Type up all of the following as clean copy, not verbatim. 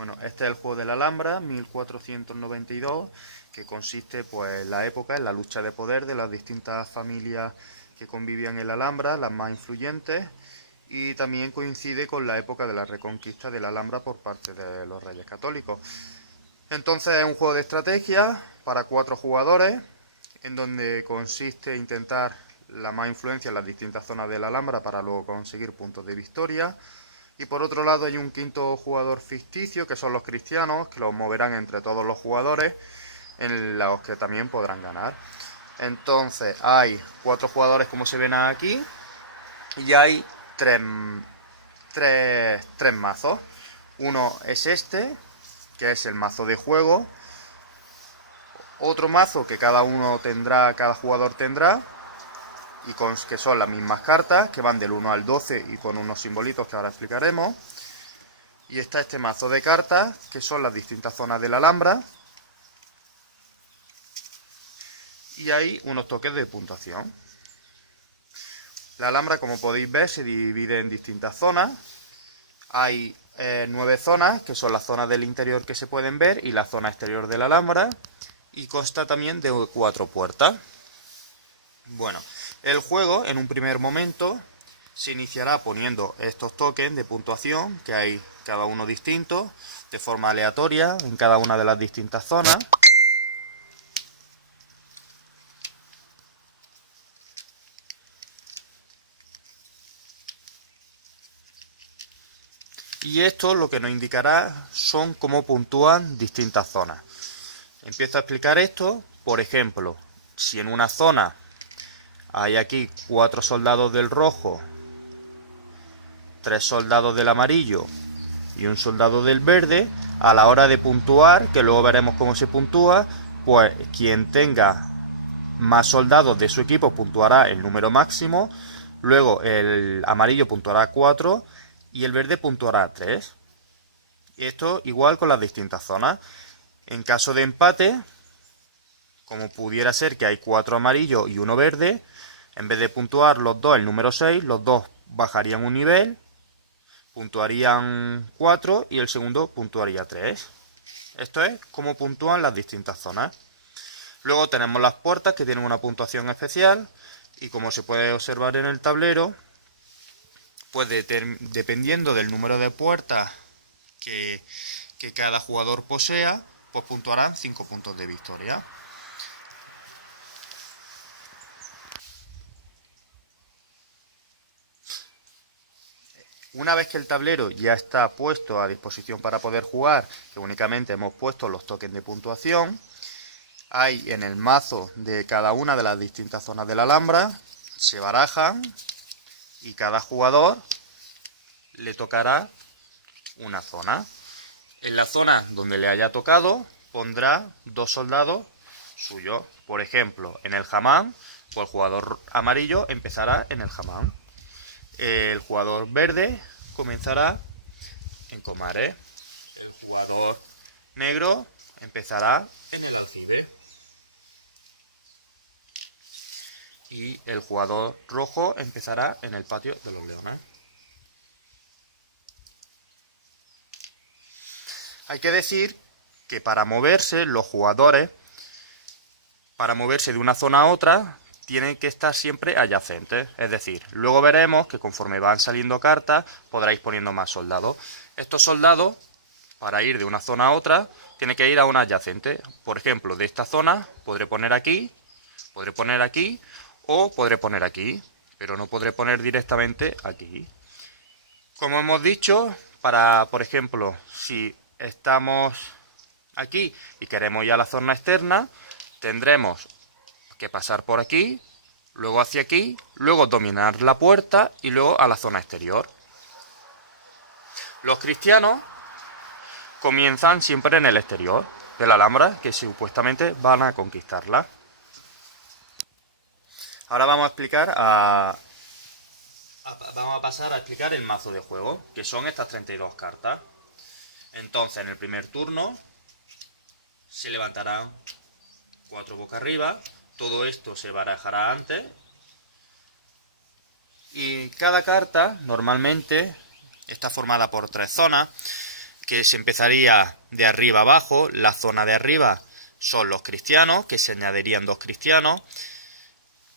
Bueno, este es el juego de la Alhambra, 1492, que consiste pues en la época, en la lucha de poder de las distintas familias que convivían en la Alhambra, las más influyentes, y también coincide con la época de la reconquista de la Alhambra por parte de los Reyes Católicos. Entonces es un juego de estrategia para 4 jugadores, en donde consiste en intentar la más influencia en las distintas zonas de la Alhambra para luego conseguir puntos de victoria. Y por otro lado hay un quinto jugador ficticio, que son los cristianos, que los moverán entre todos los jugadores, en los que también podrán ganar. Entonces hay 4 jugadores como se ven aquí, y hay tres mazos. Uno es este, que es el mazo de juego. Otro mazo que cada jugador tendrá, y que son las mismas cartas, que van del 1 al 12 y con unos simbolitos que ahora explicaremos. Y está este mazo de cartas, que son las distintas zonas de la Alhambra. Y hay unos toques de puntuación. La Alhambra, como podéis ver, se divide en distintas zonas. Hay 9 zonas, que son las zonas del interior que se pueden ver, y la zona exterior de la Alhambra. Y consta también de 4 puertas. Bueno, el juego en un primer momento se iniciará poniendo estos tokens de puntuación, que hay cada uno distinto, de forma aleatoria en cada una de las distintas zonas. Y esto lo que nos indicará son cómo puntúan distintas zonas. Empiezo a explicar esto. Por ejemplo, si en una zona hay aquí 4 soldados del rojo, 3 soldados del amarillo y un soldado del verde, a la hora de puntuar, que luego veremos cómo se puntúa, pues quien tenga más soldados de su equipo puntuará el número máximo, luego el amarillo puntuará 4 y el verde puntuará 3. Esto igual con las distintas zonas. En caso de empate, como pudiera ser que hay 4 amarillos y 1 verde, en vez de puntuar los dos el número 6, los dos bajarían un nivel, puntuarían 4 y el segundo puntuaría 3. Esto es cómo puntúan las distintas zonas. Luego tenemos las puertas, que tienen una puntuación especial, y como se puede observar en el tablero, pues dependiendo del número de puertas que cada jugador posea, pues puntuarán 5 puntos de victoria. Una vez que el tablero ya está puesto a disposición para poder jugar, que únicamente hemos puesto los tokens de puntuación, hay en el mazo de cada una de las distintas zonas de la Alhambra, se barajan y cada jugador le tocará una zona. En la zona donde le haya tocado pondrá 2 soldados suyos. Por ejemplo, en el Hamán, pues el jugador amarillo empezará en el Hamán. El jugador verde comenzará en Comares. El jugador negro empezará en el Alcibe. Y el jugador rojo empezará en el Patio de los Leones. Hay que decir que para moverse, los jugadores, para moverse de una zona a otra, tienen que estar siempre adyacentes. Es decir, luego veremos que conforme van saliendo cartas, podráis poniendo más soldados. Estos soldados, para ir de una zona a otra, tienen que ir a una adyacente. Por ejemplo, de esta zona podré poner aquí o podré poner aquí, pero no podré poner directamente aquí. Como hemos dicho, por ejemplo, si estamos aquí y queremos ir a la zona externa, tendremos que pasar por aquí, luego hacia aquí, luego dominar la puerta y luego a la zona exterior. Los cristianos comienzan siempre en el exterior de la Alhambra, que supuestamente van a conquistarla. Ahora vamos a pasar a explicar el mazo de juego, que son estas 32 cartas. Entonces, en el primer turno se levantarán 4 boca arriba. Todo esto se barajará antes. Y cada carta normalmente está formada por 3 zonas, que se empezaría de arriba abajo. La zona de arriba son los cristianos, que se añadirían 2 cristianos.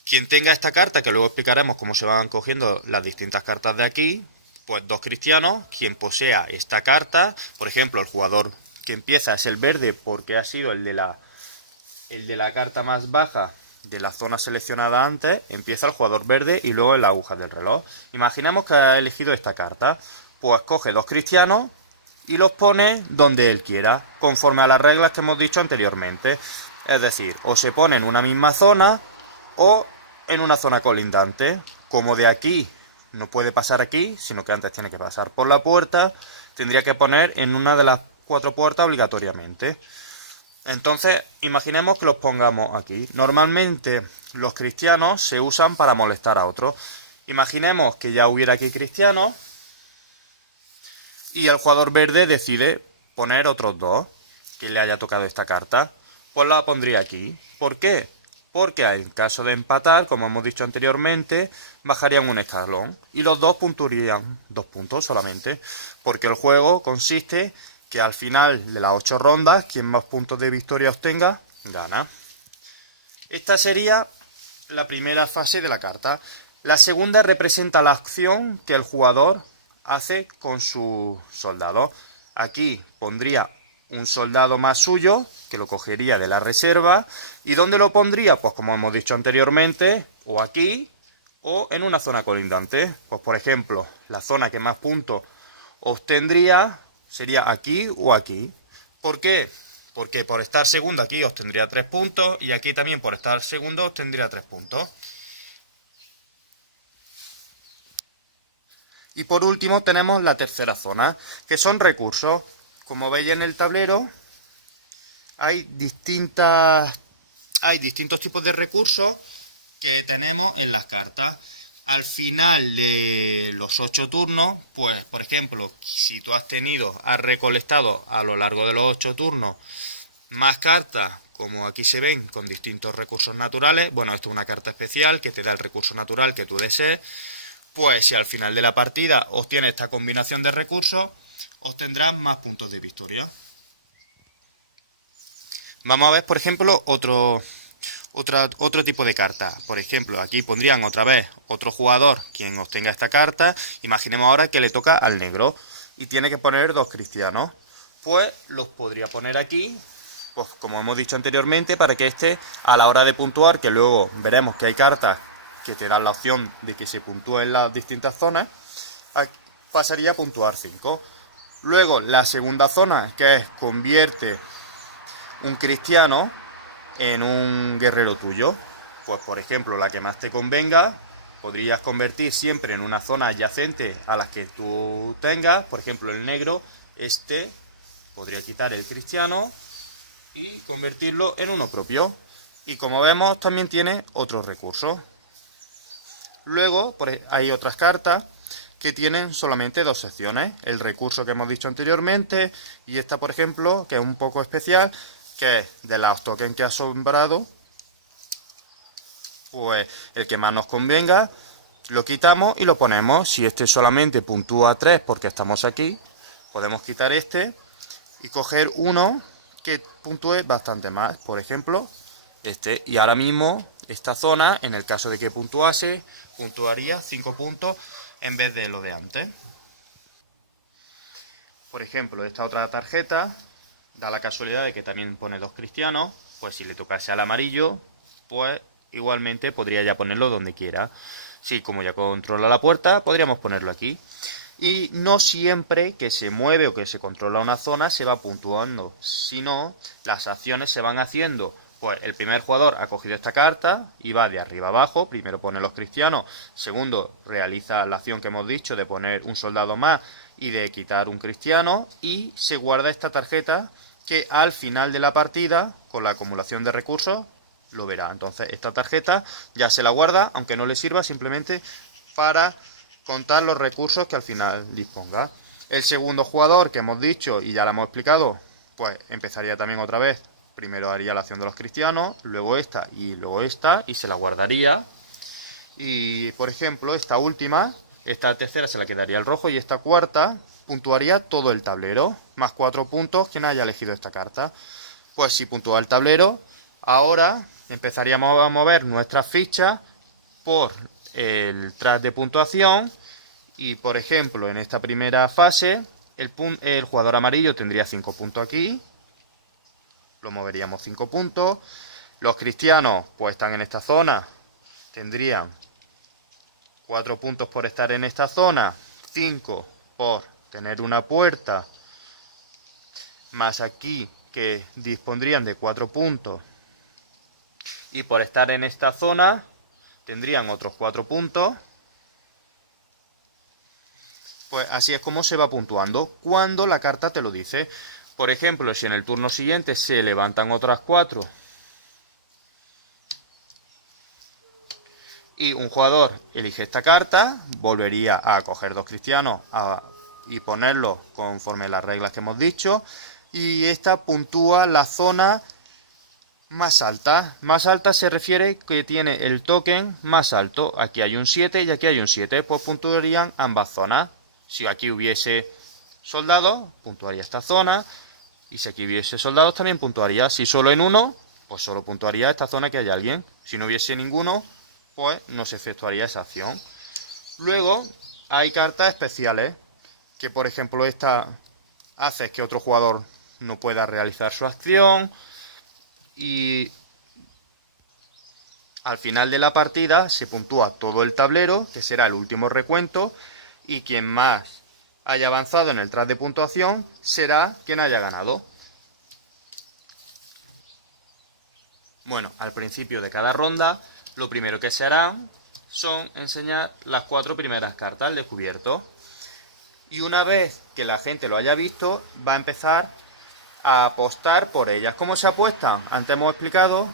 Quien tenga esta carta, que luego explicaremos cómo se van cogiendo las distintas cartas de aquí, pues 2 cristianos. Quien posea esta carta, por ejemplo, el jugador que empieza es el verde porque ha sido el de la carta más baja de la zona seleccionada antes, empieza el jugador verde y luego en la aguja del reloj. Imaginemos que ha elegido esta carta, pues coge 2 cristianos y los pone donde él quiera, conforme a las reglas que hemos dicho anteriormente. Es decir, o se pone en una misma zona o en una zona colindante. Como de aquí no puede pasar aquí, sino que antes tiene que pasar por la puerta, tendría que poner en una de las 4 puertas obligatoriamente. Entonces, imaginemos que los pongamos aquí. Normalmente los cristianos se usan para molestar a otros. Imaginemos que ya hubiera aquí cristianos y el jugador verde decide poner otros 2 que le haya tocado esta carta. Pues la pondría aquí. ¿Por qué? Porque en caso de empatar, como hemos dicho anteriormente, bajarían un escalón y los 2 puntuarían 2 puntos solamente, porque el juego consiste que al final de las 8 rondas, quien más puntos de victoria obtenga, gana. Esta sería la primera fase de la carta. La segunda representa la acción que el jugador hace con su soldado. Aquí pondría un soldado más suyo, que lo cogería de la reserva. ¿Y dónde lo pondría? Pues como hemos dicho anteriormente, o aquí, o en una zona colindante. Pues por ejemplo, la zona que más puntos obtendría sería aquí o aquí. ¿Por qué? Porque por estar segundo aquí obtendría 3 puntos y aquí también por estar segundo obtendría 3 puntos. Y por último tenemos la tercera zona, que son recursos. Como veis en el tablero, hay distintos tipos de recursos que tenemos en las cartas. Al final de los 8 turnos, pues por ejemplo, si tú has recolectado a lo largo de los 8 turnos más cartas, como aquí se ven, con distintos recursos naturales, bueno, esto es una carta especial que te da el recurso natural que tú desees, pues si al final de la partida obtienes esta combinación de recursos, obtendrás más puntos de victoria. Vamos a ver, por ejemplo, otro tipo de carta. Por ejemplo, aquí pondrían otra vez otro jugador quien obtenga esta carta. Imaginemos ahora que le toca al negro y tiene que poner 2 cristianos. Pues los podría poner aquí, pues como hemos dicho anteriormente, para que a la hora de puntuar, que luego veremos que hay cartas que te dan la opción de que se puntúe en las distintas zonas, pasaría a puntuar 5. Luego la segunda zona, que es convierte un cristiano en un guerrero tuyo. Pues por ejemplo, la que más te convenga, podrías convertir siempre en una zona adyacente a las que tú tengas. Por ejemplo, el negro, podría quitar el cristiano y convertirlo en uno propio. Y como vemos, también tiene otros recursos. Luego hay otras cartas que tienen solamente 2 secciones. El recurso que hemos dicho anteriormente y esta, por ejemplo, que es un poco especial, que es de los tokens que ha sobrado, pues el que más nos convenga lo quitamos y lo ponemos. Si este solamente puntúa 3 porque estamos aquí, podemos quitar este y coger uno que puntúe bastante más, por ejemplo este. Y ahora mismo esta zona, en el caso de que puntuase, puntuaría 5 puntos en vez de lo de antes. Por ejemplo, esta otra tarjeta da la casualidad de que también pone 2 cristianos, pues si le tocase al amarillo, pues igualmente podría ya ponerlo donde quiera. Sí, como ya controla la puerta, podríamos ponerlo aquí. Y no siempre que se mueve o que se controla una zona se va puntuando, sino las acciones se van haciendo. Pues el primer jugador ha cogido esta carta y va de arriba abajo. Primero pone los cristianos, segundo realiza la acción que hemos dicho de poner un soldado más y de quitar un cristiano, y se guarda esta tarjeta que al final de la partida, con la acumulación de recursos, lo verá. Entonces esta tarjeta ya se la guarda, aunque no le sirva, simplemente para contar los recursos que al final disponga. El segundo jugador que hemos dicho y ya lo hemos explicado, pues empezaría también otra vez. Primero haría la acción de los cristianos, luego esta y se la guardaría. Y por ejemplo, esta tercera se la quedaría el rojo y esta cuarta puntuaría todo el tablero. más 4 puntos quien haya elegido esta carta. Pues si puntúa el tablero, ahora empezaríamos a mover nuestras fichas por el track de puntuación y, por ejemplo, en esta primera fase, el jugador amarillo tendría 5 puntos aquí, lo moveríamos 5 puntos. Los cristianos, pues están en esta zona, tendrían 4 puntos por estar en esta zona, 5 por tener una puerta, más aquí que dispondrían de 4 puntos, y por estar en esta zona tendrían otros 4 puntos. Pues así es como se va puntuando cuando la carta te lo dice. Por ejemplo, si en el turno siguiente se levantan otras 4 y un jugador elige esta carta, volvería a coger 2 cristianos y ponerlos conforme las reglas que hemos dicho, y esta puntúa la zona más alta. Más alta se refiere que tiene el token más alto. Aquí hay un 7 y aquí hay un 7, pues puntuarían ambas zonas. Si aquí hubiese soldados, puntuaría esta zona, y si aquí hubiese soldados también puntuaría. Si solo en uno, pues solo puntuaría esta zona que hay alguien. Si no hubiese ninguno, pues no se efectuaría esa acción. Luego hay cartas especiales, que por ejemplo esta hace que otro jugador no pueda realizar su acción, y al final de la partida se puntúa todo el tablero, que será el último recuento, y quien más haya avanzado en el track de puntuación será quien haya ganado. Bueno, al principio de cada ronda, lo primero que se hará son enseñar las 4 primeras cartas al descubierto. Y una vez que la gente lo haya visto, va a empezar a apostar por ellas. ¿Cómo se apuestan? Antes hemos explicado,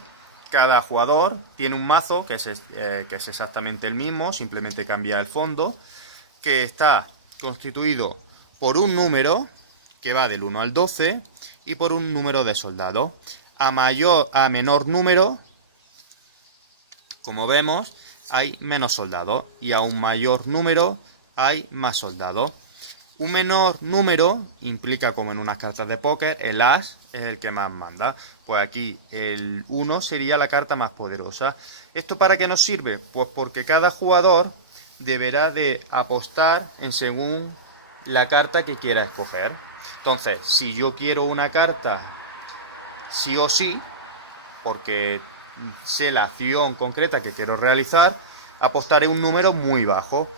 cada jugador tiene un mazo que es exactamente el mismo, simplemente cambia el fondo, que está constituido por un número que va del 1 al 12 y por un número de soldados. A menor número, como vemos, hay menos soldados, y a un mayor número hay más soldados. Un menor número implica, como en unas cartas de póker, el as es el que más manda. Pues aquí el 1 sería la carta más poderosa. ¿Esto para qué nos sirve? Pues porque cada jugador deberá de apostar en según la carta que quiera escoger. Entonces, si yo quiero una carta sí o sí, porque sé la acción concreta que quiero realizar, apostaré un número muy bajo.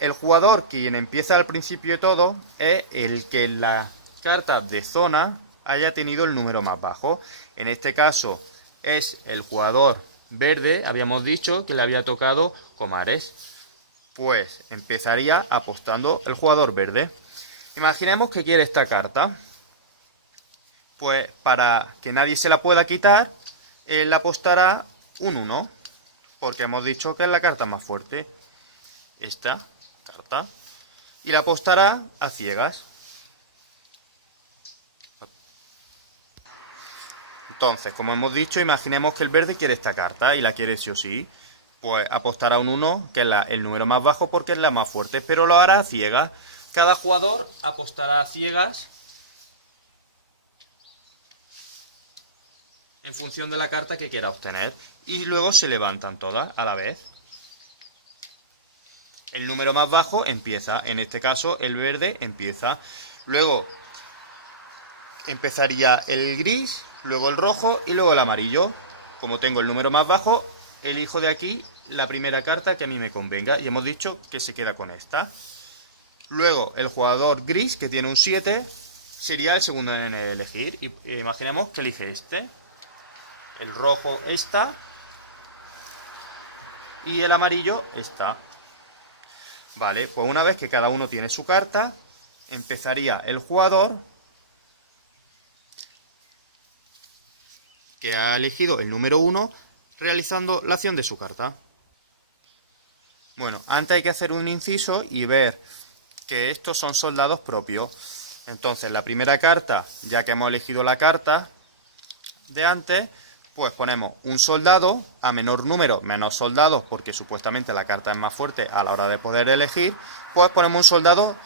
El jugador quien empieza al principio de todo es el que en la carta de zona haya tenido el número más bajo. En este caso es el jugador verde, habíamos dicho que le había tocado Comares. Pues empezaría apostando el jugador verde. Imaginemos que quiere esta carta. Pues para que nadie se la pueda quitar, él apostará un 1, porque hemos dicho que es la carta más fuerte, esta carta, y la apostará a ciegas. Entonces, como hemos dicho, imaginemos que el verde quiere esta carta y la quiere sí o sí, pues apostará un 1, que es el número más bajo porque es la más fuerte, pero lo hará a ciegas. Cada jugador apostará a ciegas en función de la carta que quiera obtener, y luego se levantan todas a la vez. El número más bajo empieza, en este caso el verde empieza, luego empezaría el gris, luego el rojo y luego el amarillo. Como tengo el número más bajo, elijo de aquí la primera carta que a mí me convenga, y hemos dicho que se queda con esta. Luego el jugador gris, que tiene un 7, sería el segundo en elegir, y imaginemos que elige este. El rojo esta y el amarillo esta. Vale, pues una vez que cada uno tiene su carta, empezaría el jugador que ha elegido el número 1 realizando la acción de su carta. Bueno, antes hay que hacer un inciso y ver que estos son soldados propios. Entonces, la primera carta, ya que hemos elegido la carta de antes, pues ponemos un soldado, a menor número, menos soldados, porque supuestamente la carta es más fuerte a la hora de poder elegir, pues ponemos un soldado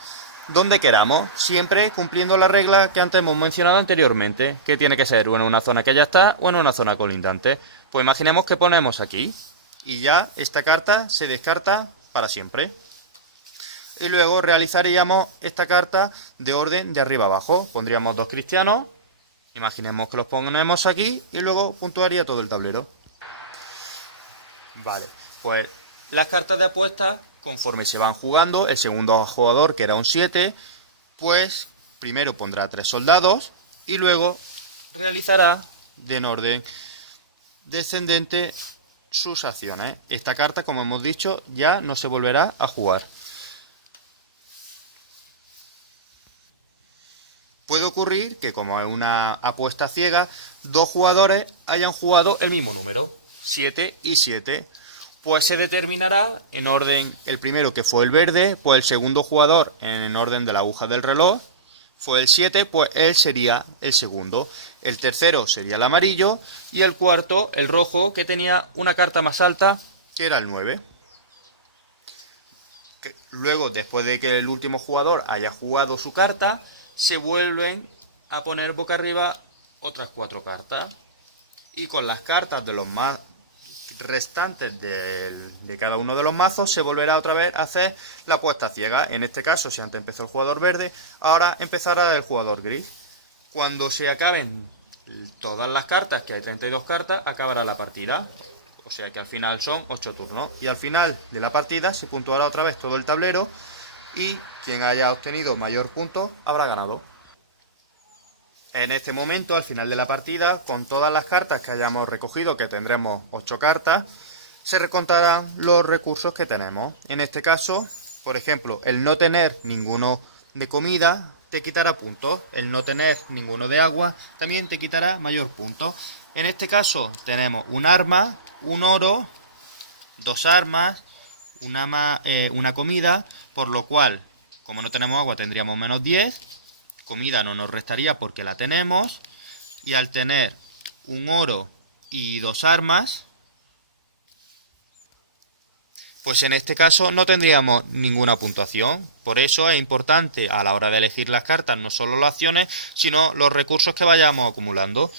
donde queramos, siempre cumpliendo la regla que antes hemos mencionado anteriormente, que tiene que ser o en una zona que ya está o en una zona colindante. Pues imaginemos que ponemos aquí y ya esta carta se descarta para siempre. Y luego realizaríamos esta carta de orden de arriba abajo. Pondríamos 2 cristianos, imaginemos que los ponemos aquí y luego puntuaría todo el tablero. Vale, pues las cartas de apuesta, conforme se van jugando, el segundo jugador, que era un 7, pues primero pondrá 3 soldados y luego realizará en orden descendente sus acciones. Esta carta, como hemos dicho, ya no se volverá a jugar. Puede ocurrir que, como es una apuesta ciega, 2 jugadores hayan jugado el mismo número, 7 y 7. Pues se determinará en orden, el primero que fue el verde, pues el segundo jugador en orden de la aguja del reloj fue el 7, pues él sería el segundo. El tercero sería el amarillo y el cuarto el rojo, que tenía una carta más alta, que era el 9. Luego, después de que el último jugador haya jugado su carta, se vuelven a poner boca arriba otras 4 cartas. Y con las cartas de los más restantes de cada uno de los mazos se volverá otra vez a hacer la apuesta ciega. En este caso, si antes empezó el jugador verde, ahora empezará el jugador gris. Cuando se acaben todas las cartas, que hay 32 cartas, acabará la partida. O sea que al final son 8 turnos. Y al final de la partida se puntuará otra vez todo el tablero y quien haya obtenido mayor punto habrá ganado. En este momento, al final de la partida, con todas las cartas que hayamos recogido, que tendremos 8 cartas, se recontarán los recursos que tenemos. En este caso, por ejemplo, el no tener ninguno de comida te quitará puntos. El no tener ninguno de agua también te quitará mayor punto. En este caso tenemos un arma, un oro, 2 armas, una comida, por lo cual, como no tenemos agua, tendríamos menos 10. Comida no nos restaría porque la tenemos. Y al tener un oro y 2 armas, pues en este caso no tendríamos ninguna puntuación. Por eso es importante a la hora de elegir las cartas no solo las acciones, sino los recursos que vayamos acumulando.